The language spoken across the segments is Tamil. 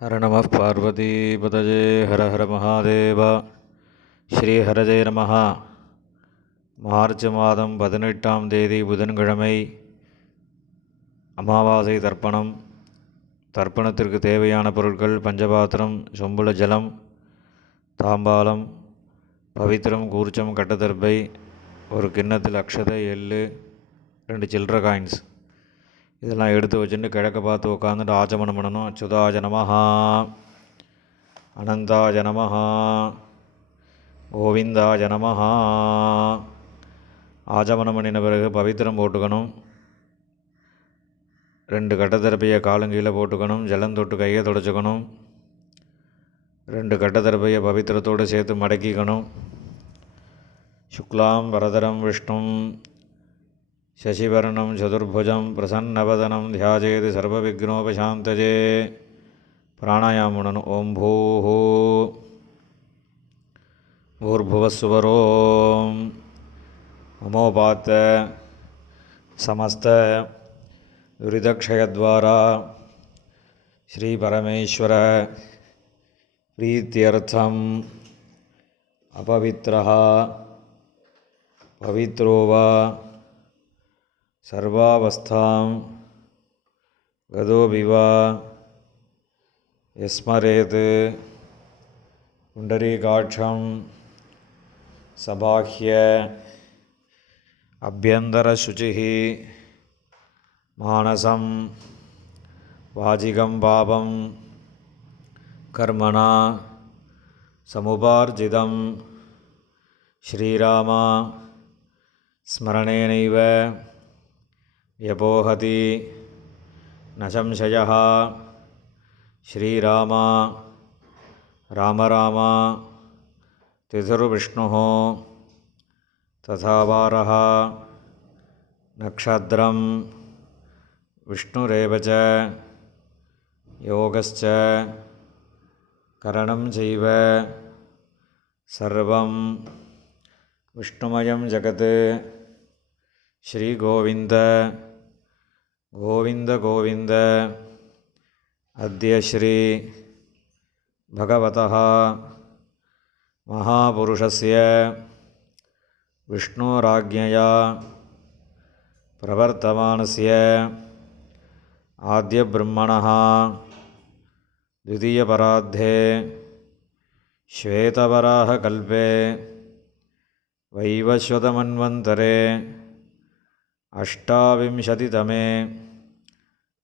हर नमः पार्वतीपतये हर हर महादेव ஸ்ரீஹரஜே நமஹ. மார்ச் மாதம் 18ஆம் தேதி புதன்கிழமை, அமாவாசை தர்ப்பணம். தர்ப்பணத்திற்கு தேவையான பொருட்கள்: பஞ்சபாத்திரம், சொம்புல ஜலம், தாம்பாலம், பவித்திரம், கூர்ச்சம், கட்டதர்பை, ஒரு கிண்ணத்தில் அக்ஷதை, எள்ளு, 2 சில்லற காயின்ஸ். இதெல்லாம் எடுத்து வச்சுட்டு கிழக்க பார்த்து உட்காந்துட்டு ஆச்சமனம் பண்ணணும். அச்சுதாய நமஹா, அனந்தாய நமஹா, கோவிந்தாய நமஹா. ஆச்சமனம் பண்ணின பிறகு பவித்திரம் போட்டுக்கணும். 2 கட்டதர்பையை காலங்கீழே போட்டுக்கணும். ஜலம் தொட்டு கையை தொடச்சிக்கணும். 2 கட்டதர்பையை பவித்திரத்தோடு சேர்த்து மடக்கிக்கணும். சுக்லாம் வரதரம் விஷ்ணும் சசிவர்ணம் சதுர்புஜம் பிரசன்னவதனம் தியாஜேது சர்வவிக்னோபசாந்தஜே. பிராணாயாமம். ஓம் பூஹு பூர்புவஸ்சுவரோம் மமோபாத்த சமஸ்த துரிதக்ஷயத்வாரா ஸ்ரீ பரமேஸ்வர பிரீத்யர்த்தம் அபவித்ரஹ பவித்ரோவா சர்வாவஸ்தாம் கதோபிவா யஸ்மரேத் புண்டரீகாட்சம் சபாஹ்ய அபியந்தரசுச்சிः மானசம் வாஜிகம் பாபம் கர்மணா சமுபார்ஜிதம் ஸ்ரீராமா ஸ்மரணேனைவ யபோஹதி ந சம்சயः. ஸ்ரீராமா ராம ராமா திதிர்விஷ்ணுः ததா வாரः நக்ஷத்ரம் விஷ்ணுரேவ ச யோகஸ்ச கரணம் சைவ சர்வம் விஷ்ணுமயம் ஜகத். ஸ்ரீ கோவிந்த கோவிந்த கோவிந்த. அத்ய ஸ்ரீ பகவதः மகாபுருஷஸ்ய விஷ்ணோராஜ்ஞயா பிரவர்த்தமானஸ்ய ஆத்யப்ரம்மணः द्वितीयपरार्धे श्वेतवराहकल्पे वैवस्वतमन्वन्तरे अष्टाविंशतितमे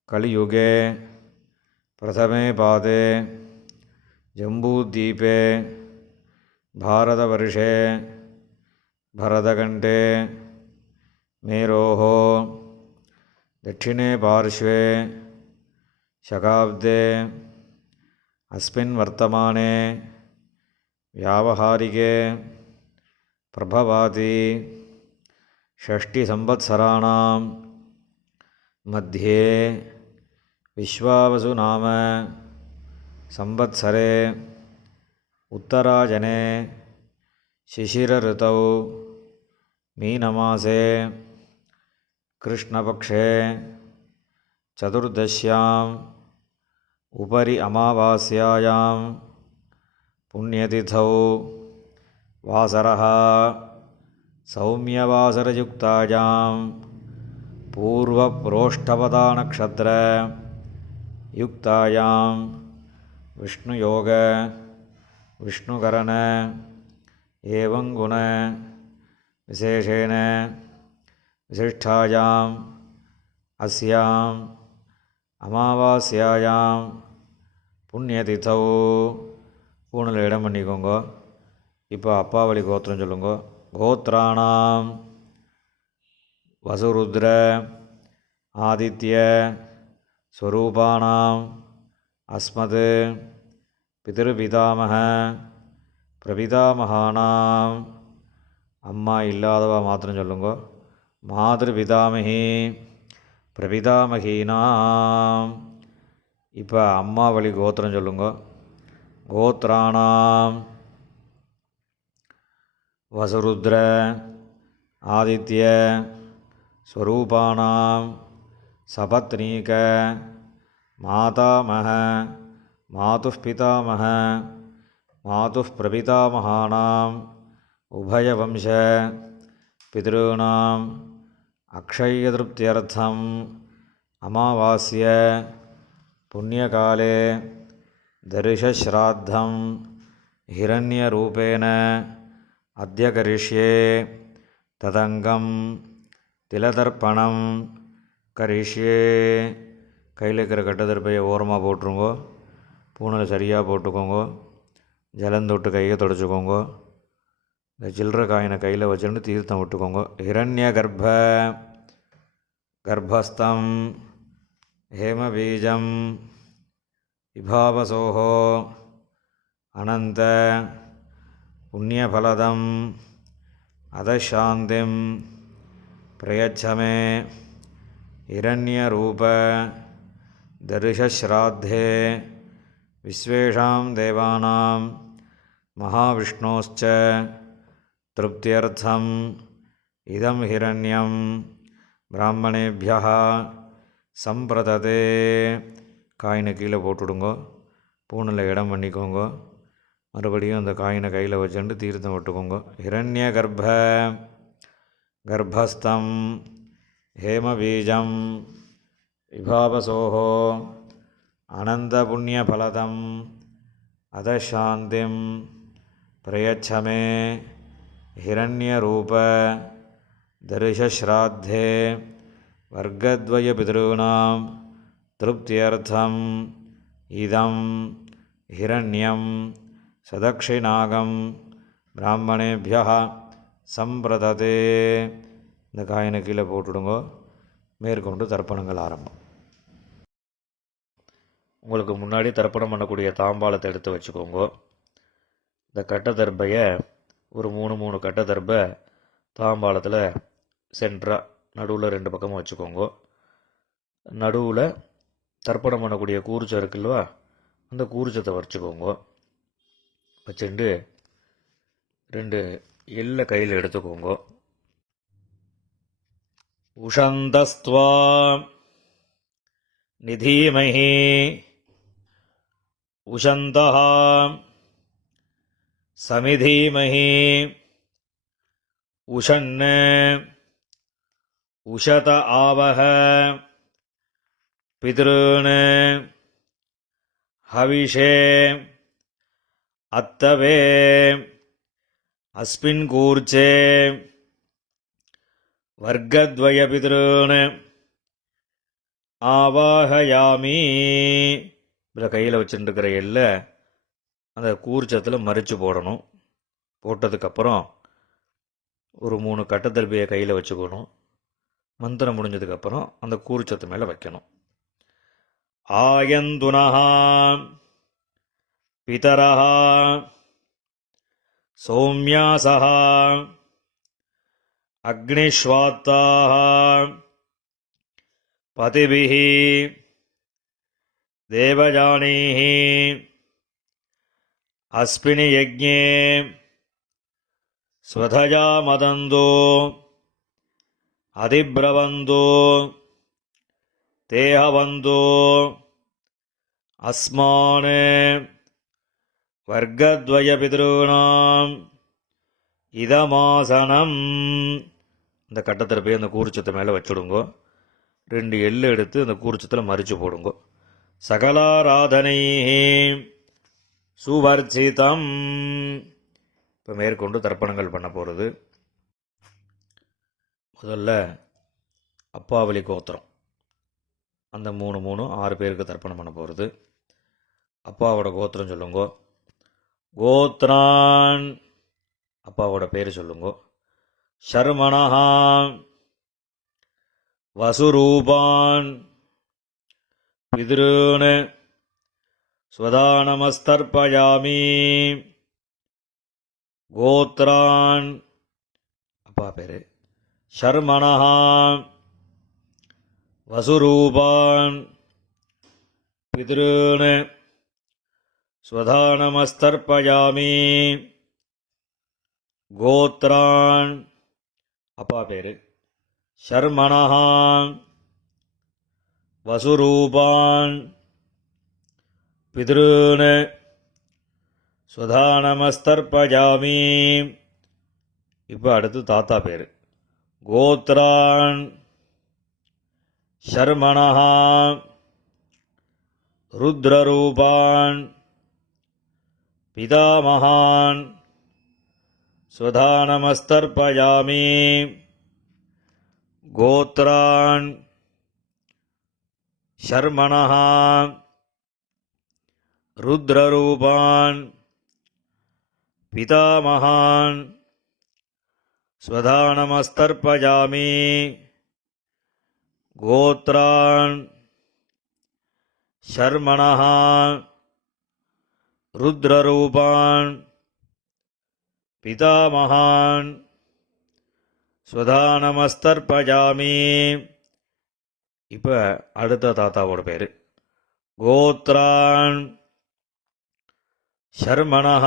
कलियुगे प्रथमे पादे जम्बूद्वीपे भारतवर्षे भरतखण्डे मेरोः दक्षिणे पार्श्वे शकाब्दे अस्मिन् वर्तमाने व्यावहारिके प्रभवाति षष्टिसंवत्सराणां मध्ये विश्वावसु नाम संवत्सरे उत्तरायणे शिशिरऋतौ मीनमासे कृष्णपक्षे चतुर्दश्याम् उपरि अमावास्यायां पुण्यतिथौ वासरः सौम्यवासरयुक्तायां पूर्वप्रोष्ठपदानक्षत्रयुक्तायां विष्णुयोग विष्णुकरण एवं गुण विशेषेण विशिष्टायाम् अस्याम् அமாவாஸ்யாயாம் புண்ணியதிதௌ. பூணில் இடம் பண்ணிக்கோங்க. இப்போ அப்பாவளி கோத்திரம் சொல்லுங்க. கோத்ராணாம் வசுருத்ர ஆதித்ய ஸ்வரூபாணாம் அஸ்மத் பிதிருபிதாமக பிரபிதாமகானாம். அம்மா இல்லாதவா மாத்திரம் சொல்லுங்க. மாதிருபிதாமகி பிரபிதாமகீனாம். இப்போ அம்மா வழி கோத்திரம் சொல்லுங்க. கோத்ராணாம் வசுருத்ர ஆதித்ய ஸ்வரூபாணாம் சபத்னீக மாதாமக मातुः पितामह मातुः प्रपितामहानाम् उभयवंश पितॄणाम् अक्षय्यतृप्त्यर्थम् अमावास्य पुण्यकाले दर्शश्राद्धं हिरण्यरूपेण अद्य करिष्ये तदङ्गं तिलतर्पणं करिष्ये. கையில் இருக்கிற கட்டதர்பையை ஓரமாக போட்டுருங்கோ. பூனலை சரியாக போட்டுக்கோங்க. ஜலந்தொட்டு கையை தொடச்சிக்கோங்க. இந்த சில்லற காயினை கையில் வச்சுட்டு தீர்த்தம் விட்டுக்கோங்க. ஹிரண்ய கர்ப்பஸ்தம் ஹேமபீஜம் விபாவசோஹோ அனந்த புண்ணியபலதம் அதசாந்திம் பிரயச்சமே இரண்யரூப தர்ஷஸ்ராத்தே விஸ்வேஷாம் தேவானாம் மகாவிஷ்ணோஸ்ச திருப்தியர்த்தம் இதம் ஹிரண்யம் பிராமணேபியः சம்பிரததே. காயினை கீழே போட்டுவிடுங்கோ. பூனில் இடம் பண்ணிக்கோங்க. மறுபடியும் அந்த காயினை கையில் வச்சுட்டு தீர்த்தம் விட்டுக்கோங்க. ஹிரண்ய கர்ப்பஸ்தம் ஹேமபீஜம் விபாவசோஹோ அனந்த புண்ணியபலதம் அதசாந்திம் பிரயச்சமே ஹிரண்யரூப தர்ஷஸ்ராத்தே வர்க்கத்வய பிதॄணாம் திருப்தியர்த்தம் இதம் ஹிரண்யம் சதக்ஷிணாகம் பிராமணேபியः சம்பிரததே. இந்த காயினை கீழே போட்டுடுங்கோ. மேற்கொண்டு தர்ப்பணங்கள் ஆரம்பம். உங்களுக்கு முன்னாடி தர்ப்பணம் பண்ணக்கூடிய தாம்பாளத்தை எடுத்து வச்சுக்கோங்க. இந்த கட்டதர்பையை ஒரு 3 கட்டதர்பை தாம்பாளத்தில் சென்டராக நடுவில் 2 பக்கமும் வச்சுக்கோங்க. நடுவில் தர்ப்பணம் பண்ணக்கூடிய கூர்ச்சம் இருக்குல்வா, அந்த கூர்ச்சத்தை வச்சுக்கோங்க. வச்சுட்டு 2 எள்ளை கையில் எடுத்துக்கோங்க. உஷந்தஸ்த்வா நிதீமஹி உஷந்தஹ சமிதீமஹி உஷன்ன உஷத ஆவஹ பித்ருன் ஹவிஷே அத்தவே அஸ்மின் கூர்ச்சே வர்க்கத்வய பித்ருன் ஆவாஹயாமி. இதில் கையில் வச்சுட்டுருக்கிற எல்லை அந்த கூர்ச்சத்தில் மறித்து போடணும். போட்டதுக்கப்புறம் ஒரு 3 கட்டதர்பையை கையில் வச்சுக்கணும். மந்திரம் முடிஞ்சதுக்கப்புறம் அந்த கூர்ச்சத்து மேலே வைக்கணும். ஆயந்துனஹா பிதரஹா சௌமியாசஹா அக்னிஷ்வாத்தாஹ பதிபிஹி தேவஜானீஹி அஸ்மினி யஜ்ஞே ஸ்வதஜா மதந்தோ அதிப்ரவந்தோ தேஹவந்தோ அஸ்மான் வர்க்கத்வய பித்ருணாம் இதமாசனம். இந்த கட்டத்தில் போய் அந்த கூர்ச்சத்தை மேலே வச்சுடுங்கோ. 2 எள்ளு எடுத்து அந்த கூர்ச்சத்தில் மறித்து போடுங்கோ. சகலாராதனை சுவர்ச்சிதம். இப்போ மேற்கொண்டு தர்ப்பணங்கள் பண்ண போகிறது. முதல்ல அப்பாவளி கோத்திரம், அந்த 6 பேருக்கு தர்ப்பணம் பண்ண போகிறது. அப்பாவோட கோத்திரம் சொல்லுங்கோ. கோத்ரான், அப்பாவோட பேர் சொல்லுங்கோ. ஷர்மணஹா வசுரூபான் பித்ருன் ஸ்வதானமஸ்தர்ப்பயாமி. கோத்ரான், அப்பா பேர். ஷர்மணஹா வசுரூபான் பித்ருன் ஸ்வதானமஸ்தர்ப்பயாமி. கோத்ரான், அப்பா பேர். ஷர்மணஹா வசுரூபான் பித்ருன் ஸ்வதா நமஸ்தர்ப்பயாமி. இப்போ அடுத்து தாத்தா பேர். கோத்ரான் ஷர்மணः ருத்ரரூபான் பிதாமகான் ஸ்வதா நமஸ்தர்ப்பயாமி. கோத்ரான் ஷர்மணः ருத்ரரூபான் பிதாமகான் ஸ்வதா நமஸ்தர்ப்பயாமி. கோத்ரான் ஷர்மணः ருத்ரரூபான் பிதாமகான் ஸ்வதா நமஸ்தர்ப்பயாமி. இப்போ அடுத்த தாத்தாவோட பேர். கோத்ரான் ஷர்மணः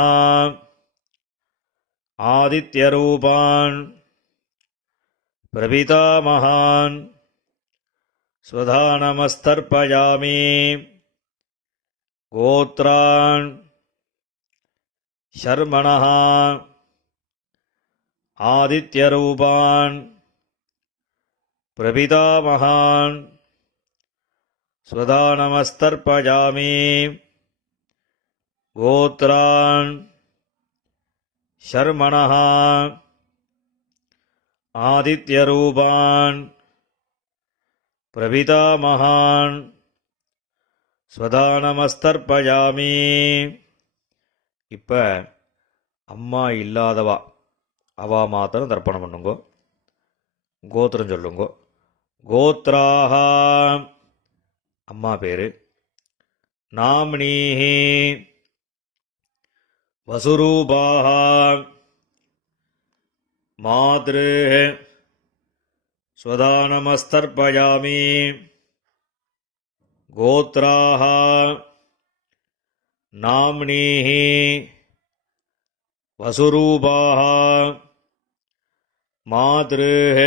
ஆதித்யரூபான் பிரபிதாமகான் ஸ்வதா நமஸ்தர்ப்பயாமி. கோத்ரான் ஷர்மணः ஆதித்யரூபான் பிரபிதாமகான் ஸ்வதா நமஸ்தர்ப்பயாமி. கோத்ரான் ஷர்மணः ஆதித்யரூபான் பிரபிதாமகான் ஸ்வதா நமஸ்தர்ப்பயாமி. இப்போ அம்மா இல்லாதவா அவா மாத்திரம் தர்ப்பணம் பண்ணுங்கோ. கோத்திரம் சொல்லுங்கோ. கோத்ராஹ அம்மா பேர். நாம்னீஹி வசுரூபாஹ மாத்ருஹ ஸ்வதா நமஸ்தர்ப்பயாமி. கோத்ராஹ நாம்னீஹி வசுரூபாஹ மாத்ருஹ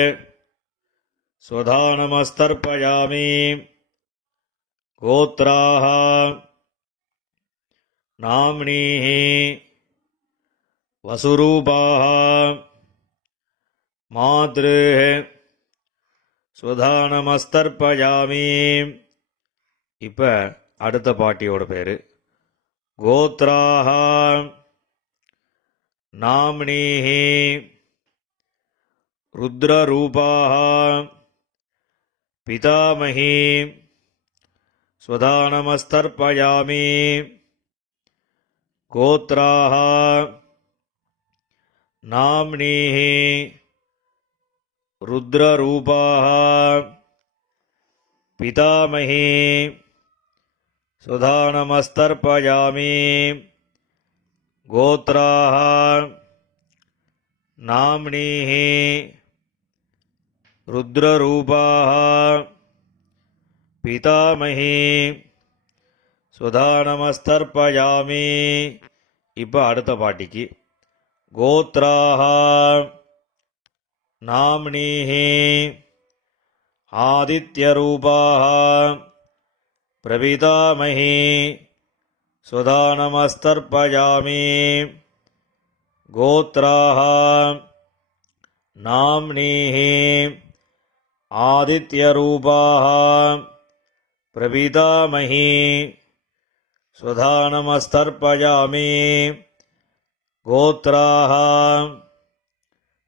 ஸ்வதா நமஸ்தர்ப்பயாமி. கோத்ராஹ நாம்னீஹி வசுரூபாஹ மாத்ருஹ ஸ்வதா நமஸ்தர்ப்பயாமி. இப்போ அடுத்த பாட்டியோட பேர். கோத்ராஹ நாம்னீஹி ருத்ரரூபாஹ பிதாமகி ஸ்வதா நமஸ்தர்ப்பயாமி. கோத்ராஹ நாம்னீஹி ருத்ரரூபாஹ பிதாமகி ஸ்வதா நமஸ்தர்ப்பயாமி. கோத்ராஹ நாம்னீஹி ருத்ரரூபாஹ பிதாமகி ஸ்வதா நமஸ்தர்ப்பயாமி. இப்போ அடுத்த பாட்டிக்கு. கோத்ராஹ நாம்னீஹி ஆதித்யரூபாஹ பிரபிதாமகி ஸ்வதா நமஸ்தர்ப்பயாமி. கோத்ராஹ நாம்னீஹி ஆதித்யரூபாஹ பிரபிதாமகி ஸ்வதா நமஸ்தர்ப்பயாமி. கோத்ராஹ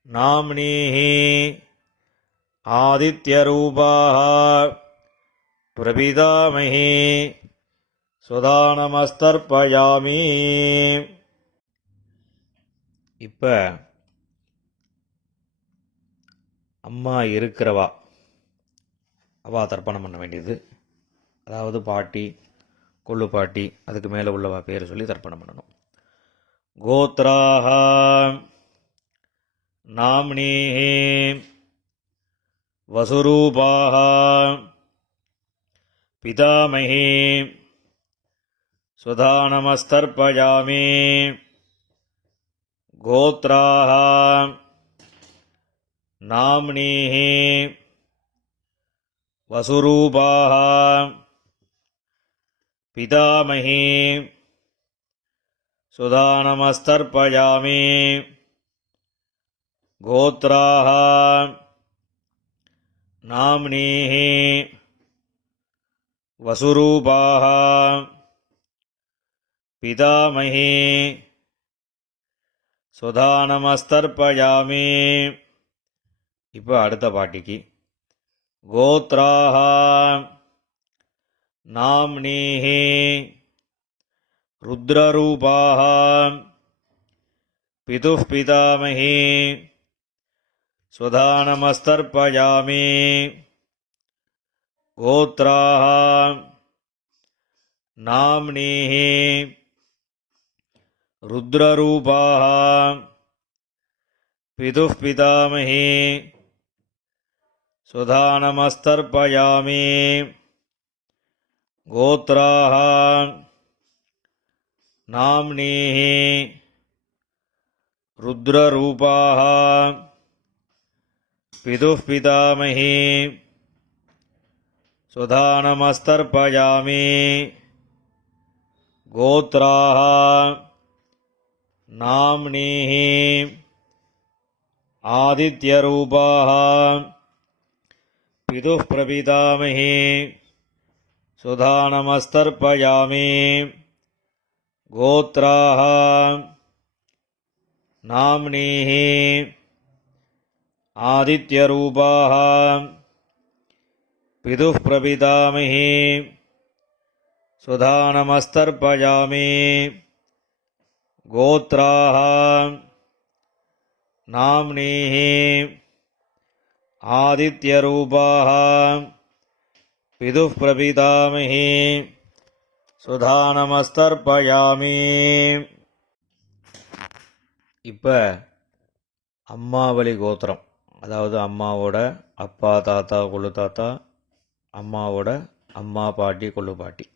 நாம்னீஹி ஆதித்யரூபாஹ பிரபிதாமகி ஸ்வதா நமஸ்தர்ப்பயாமி. இப்போ அம்மா இருக்கிறவா அவா தர்ப்பணம் பண்ண வேண்டியது. அதாவது பாட்டி, கொள்ளு பாட்டி, அதுக்கு மேலே உள்ளவா பேர் சொல்லி தர்ப்பணம் பண்ணணும். கோத்ராஹ நாம்னீஹி வசுரூபாஹ பிதாமகி ஸ்வதா நமஸ்தர்ப்பயாமி. கோத்ராஹ நாம்னீஹி வசுரூபாஹ பிதாமகி சுதானமஸ்தர்ப்பயாமி கோத்ராஹ நாம்னீஹ வசுரூபாஹ பிதாமகி சுதானமஸ்தர்ப்பயாமி. இப்போ அடுத்த பாட்டிக்கு கோத்ராஹ நாம்னீஹ ருத்ரரூபாஹ பிதுः பிதாமகி சுதானமஸ்தர்ப்பயாமி கோத்ராஹ நாம்னீஹ ருத்ரரூபாஹ பிதுः பிதாமகி சுதானமஸ்தர்ப்பயாமி கோத்ராஹ நாம்னீஹ ருத்ரரூபாஹ பிதுः பிதாமகி சுதானமஸ்தர்ப்பயாமி கோத்ராஹ நாம்னீஹ ஆதித்யரூபாஹ பிதுः பிரபிதாமகி சுதானமஸ்தர்ப்பயாமி கோத்ராஹ நாம்னீஹ ஆதித்யரூபாஹ பிதுः பிரபிதாமகி சுதானமஸ்தர்ப்பயாமி கோத்ராஹ நாம்னீஹ ஆதித்யரூபாஹ பிதுः பிரபிதாமகி சுதானமஸ்தர்ப்பயாமி. இப்போ அம்மாவளி கோத்திரம், அதாவது அம்மாவோட அப்பா தாத்தா கொள்ளு தாத்தா, அம்மாவோட அம்மா பாட்டி கொள்ளு பாட்டி,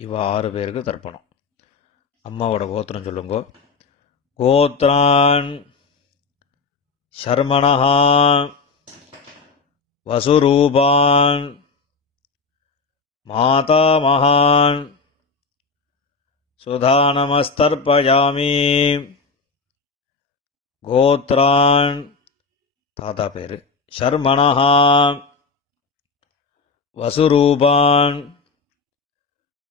இவ 6 பேருக்கு தர்ப்பணம். அம்மாவோட கோத்திரம் சொல்லுங்க. கோத்ரான் சர்மணஹ வசுரூபான் மாதாமகான் சுதானமஸ்தர்ப்பயாமி கோத்ரான் தாத்தா பேரு சர்மணஹ வசுரூபான்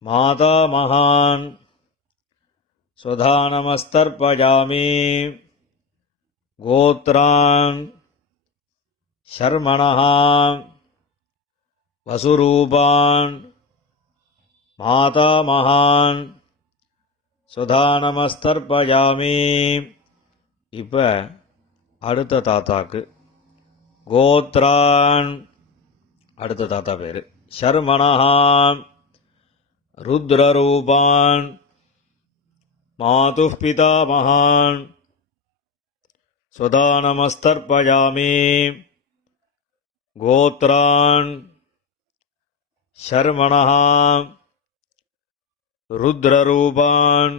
மாதாமகான் சுதானமஸ்தர்ப்பயாமி கோத்ரான் சர்மணஹ வசுரூபான் மாதாமகான் சுதானமஸ்தர்ப்பயாமி. இப்போ அடுத்த தாத்தாக்கு கோத்ரான், அடுத்த தாத்தா பேர் சர்மணஹ ருத்ரரூபான் மாதுः பிதாமகான் சுதானமஸ்தர்ப்பயாமி கோத்ரான் சர்மணஹ ருத்ரரூபான்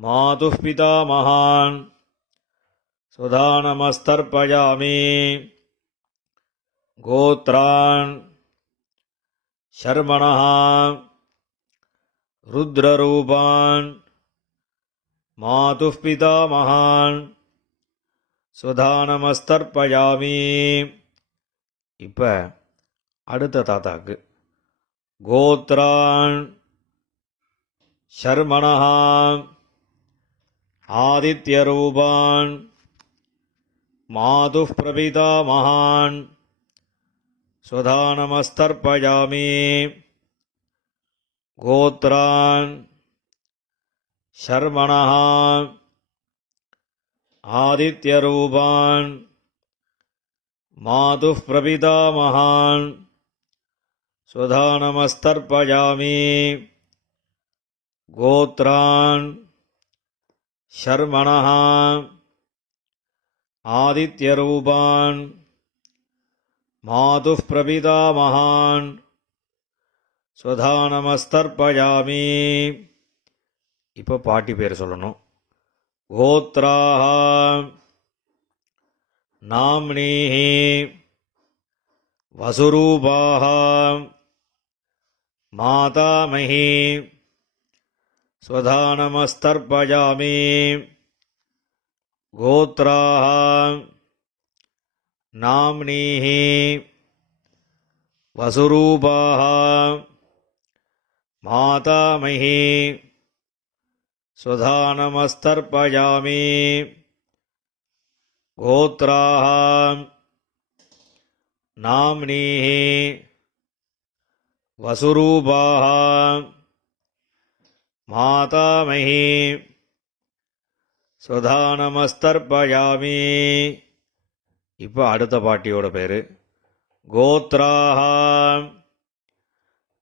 மாதுः பிதாமகான் சுதானமஸ்தர்ப்பயாமி கோத்ரான் சர்மணஹ ருத்ரரூபான் மாதுः பிதாமகான் சுதானமஸ்தர்ப்பயாமி. இப்போ அடுத்த தாத்தாக்கு கோத்ரான் சர்மணஹ ஆதித்யரூபான் மாதுः பிரபிதாமகான் சுதானமஸ்தர்ப்பயாமி கோத்ரான் சர்மணஹ ஆதித்யரூபான் மாதுः பிரபிதாமகான் சுதானமஸ்தர்ப்பயாமி கோத்ரான் சர்மணஹ ஆதித்யரூபான் மாதுः பிரபிதாமகான் சுதானமஸ்தர்ப்பயாமி. இப்போ பாட்டி பேர் சொல்லணும். கோத்ராஹ நாம்னீஹ வசுரூபாஹ மாதாமஹி ஸ்வதானமஸ்தர்ப்பயாமி கோத்ராः நாம்னீः வசுரூபாः மாதாமஹி ஸ்வதானமஸ்தர்ப்பயாமி கோத்ராः நாம்னீः வசுரூபாः மாதாமஹி ஸ்வதானமஸ்தர்ப்பயாமி. இப்போ அடுத்த பாட்டியோட பேர் கோத்ராः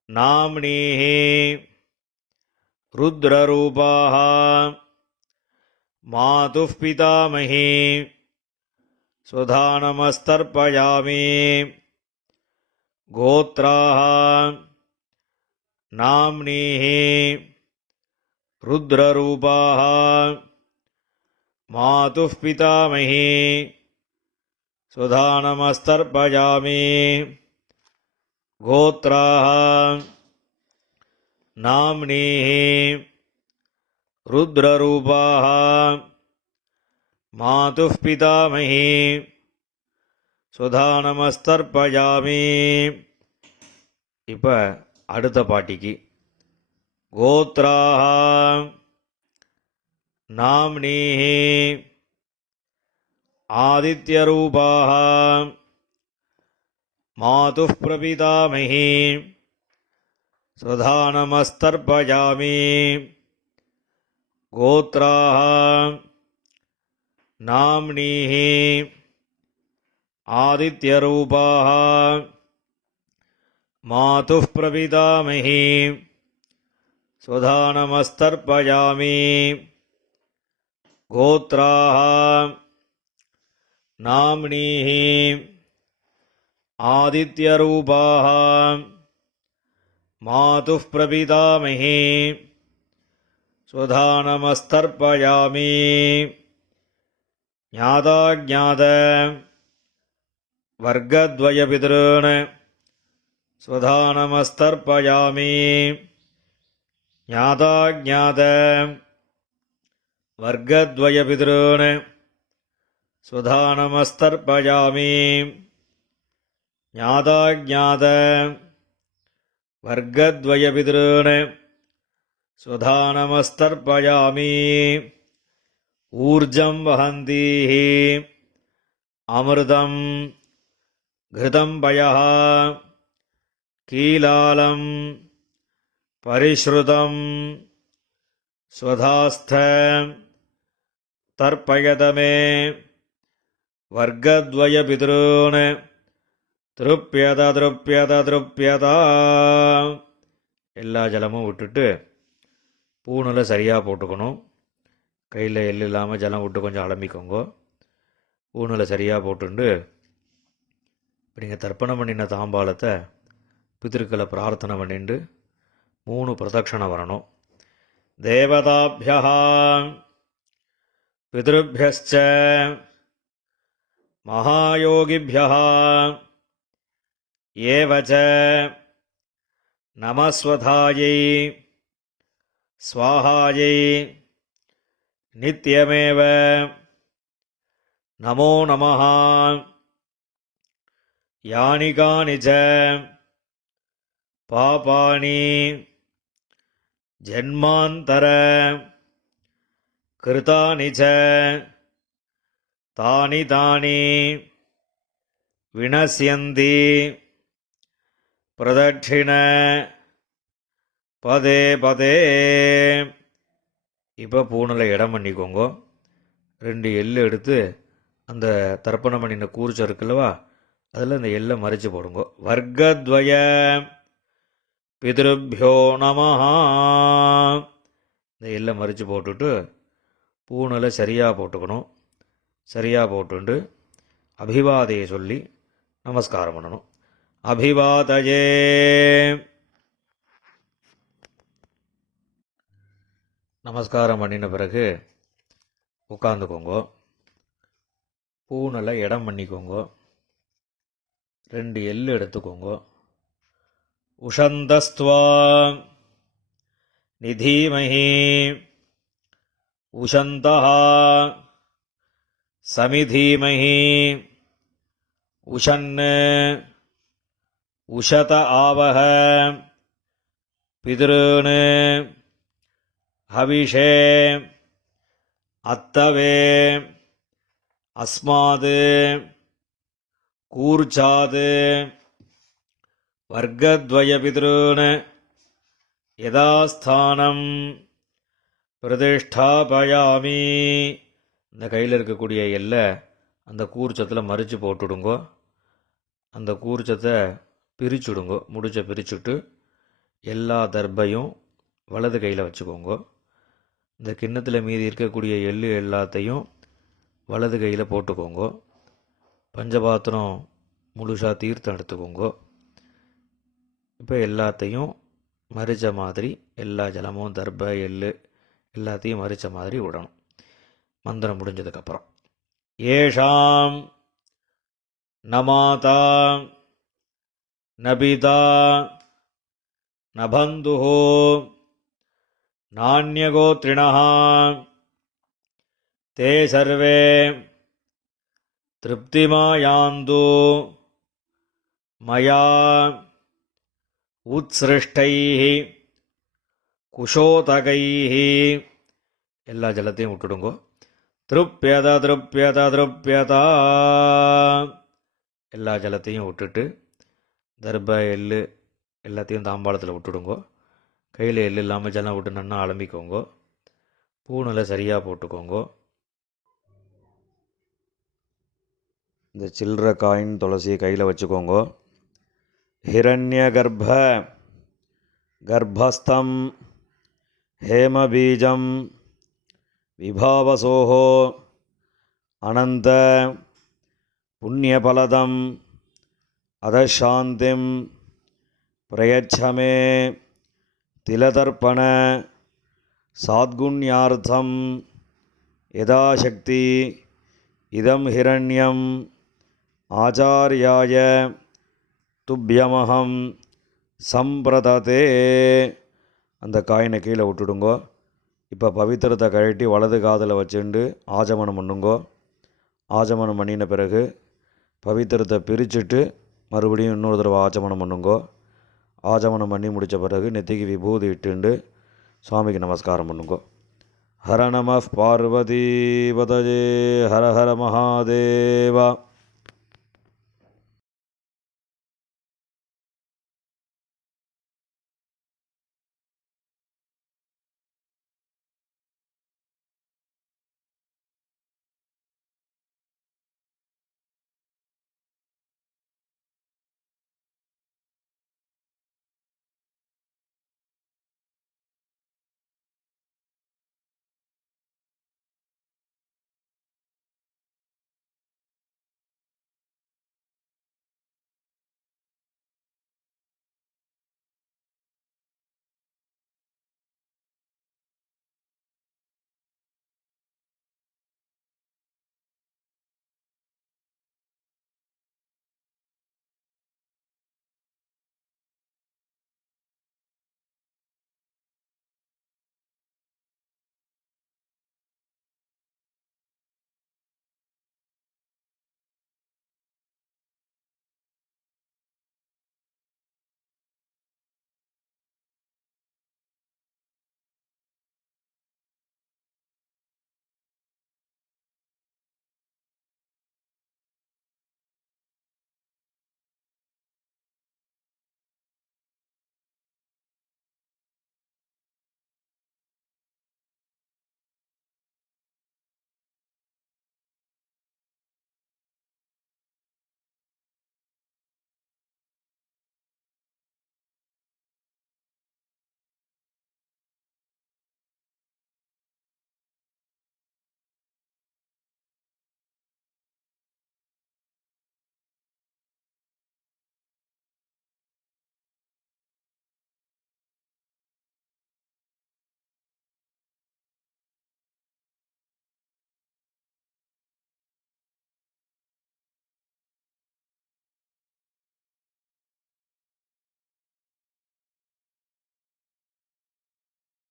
நாம்னீः ருத்ரரூபாः மாதுः பிதாமஹி ஸ்வதானமஸ்தர்ப்பயாமி கோத்ராः நாம்னீः ருத்ரரூபாः மாதுः பிதாமஹி ஸ்வதானமஸ்தர்ப்பயாமி கோத்ராः நாம்னீः ருத்ரரூபாः மாதுः பிதாமஹி ஸ்வதானமஸ்தர்ப்பயாமி. இப்போ அடுத்த பாட்டிக்கு கோத்ராः நாம்னீः ஆதித்யரூபாः மாதுः பிரபிதாமஹி ஸ்வதானமஸ்தர்ப்பயாமி கோத்ராः நாம்னீः ஆதித்யரூபாः மாதுः பிரபிதாமஹி ஸ்வதானமஸ்தர்ப்பயாமி கோத்ராः நாம்னீः ஆதித்யரூபாः மாதுः பிரபிதாமஹி ஸ்வதானமஸ்தர்ப்பயாமி. ஞாதாஜ்ஞாத வர்க்கத்வயபிதॄன் ஸ்வதானமஸ்தர்ப்பயாமி ஞாதாஜ்ஞாத வர்க்கத்வயபிதॄன் ஸ்வதானமஸ்தர்ப்பயாமி ஞாதாஜ்ஞாத வர்க்கத்வயபிதॄன் ஸ்வதானமஸ்தர்ப்பயாமி. ஊர்ஜம் வஹந்தீः அமிர்தம் घृतं पयः कीलालं परिश्रुतं स्वधास्थ तर्पयत मे वर्गद्वयपितॄन् திருப்பியத திருப்பியத திருப்பியதா. எல்லா ஜலமும் விட்டுட்டு பூணில் சரியாக போட்டுக்கணும். கையில் எள் இல்லாமல் ஜலம் விட்டு கொஞ்சம் அலம்பிக்கோங்க. பூணில் சரியாக போட்டுண்டு இப்போ நீங்கள் தர்ப்பணம் பண்ணின தாம்பாளத்தை பித்திருக்களை பிரார்த்தனை பண்ணிட்டு 3 பிரதட்சணம் வரணும். தேவதாபியா பிதృभ्यश्च மகாயோகிभ्यः ஏவச நமஸ்வதாயை ஸ்வாஹாயை நித்யமேவ நமோ நமः. யானி கானி ச பாபானி ஜன்மாந்தர கிருதானி ச தானி தானி வினஸ்யந்தி பிரதட்சிண பதே பதே. இப்போ பூணில் இடம் பண்ணிக்கோங்க. 2 எள்ளு எடுத்து அந்த தர்ப்பணம் பண்ணின கூர்ச்சம் இருக்குல்லவா, அதில் இந்த எள்ளை மறைச்சு போடுங்க. வர்க்கத்வய பிதృभ्यो நமஹ. இந்த எள்ளை மறைச்சு போட்டுட்டு பூணில் சரியாக போட்டுக்கணும். சரியாக போட்டுண்டு அபிவாதையை சொல்லி நமஸ்காரம் பண்ணணும். அபிவாதயே. நமஸ்காரம் பண்ணின பிறகு உட்காந்துக்கோங்க. பூணில் இடம் பண்ணிக்கோங்க. 2 எள்ளு எடுத்துக்கோங்க. உஷந்தஸ்த்வா நிதீமஹி உஷந்தஹ சமிதீமஹி உஷன் உஷத ஆவஹ பித்ருன் ஹவிஷே அத்தவே அஸ்மாத் கூர்ச்சாத் வர்க்கத்வய பித்ருன் யதாஸ்தானம் பிரதிஷ்டாபயாமி. இந்த கையில் இருக்கக்கூடிய எல்லை அந்த கூர்ச்சத்தில் மறித்து போட்டுடுங்கோ. அந்த கூர்ச்சத்தை பிரிச்சுடுங்கோ. முடிச்ச பிரிச்சுட்டு எல்லா தர்பையும் வலது கையில் வச்சுக்கோங்க. இந்த கிண்ணத்தில் மீதி இருக்கக்கூடிய எள்ளு எல்லாத்தையும் வலது கையில் போட்டுக்கோங்க. பஞ்சபாத்திரம் முழுசாக தீர்த்தம் எடுத்துக்கோங்க. இப்போ எல்லாத்தையும் மறித்த மாதிரி எல்லா ஜலமும் தர்பை எள்ளு எல்லாத்தையும் மறித்த மாதிரி விடணும். மந்திரம் முடிஞ்சதுக்கப்புறம் ஏஷாம் நமாதா நபிதா நபந்துஹோ நான்யகோத்ரிணः தே சர்வே திருப்திமாயாந்து மயா உத்ஸ்ருஷ்டைः குஷோதகைः. எல்லா ஜலத்தையும் விட்டுடுங்கோ. திருப்யத திருப்யத திருப்யதா. எல்லா ஜலத்தையும் விட்டுட்டு தர்ப எள்ளு எல்லாத்தையும் தாம்பாளத்தில் விட்டுடுங்கோ. கையில் எள்ளு இல்லாமல் ஜலம் விட்டு நன்னா அலம்பிக்கோங்கோ. பூணில் சரியாக போட்டுக்கோங்கோ. இந்த சில்லற காயின் துளசியை கையில் வச்சுக்கோங்கோ. ஹிரண்ய கர்ப்பஸ்தம் ஹேமபீஜம் விபாவசோஹோ அனந்த புண்ணியபலதம் அதசாந்திம் பிரயச்சமே திலதர்ப்பண சாத்குண்யார்த்தம் யதாசக்தி இதம் ஹிரண்யம் ஆச்சார்யாய துப்யமஹம் சம்பிரததே. அந்த காயினை கீழே விட்டுடுங்கோ. இப்போ பவித்திரத்தை கழட்டி வலது காதில் வச்சுண்டு ஆஜமனம் பண்ணுங்கோ. ஆஜமனம் பண்ணின பிறகு பவித்திரத்தை பிரிச்சுட்டு மறுபடியும் இன்னொரு தடவை ஆச்சமனம் பண்ணுங்கோ. ஆச்சமனம் பண்ணி முடித்த பிறகு நெத்திக்கு விபூதி இட்டுண்டு சுவாமிக்கு நமஸ்காரம் பண்ணுங்கோ. ஹர நம பார்வதி பதஜே ஹர ஹர மகாதேவா.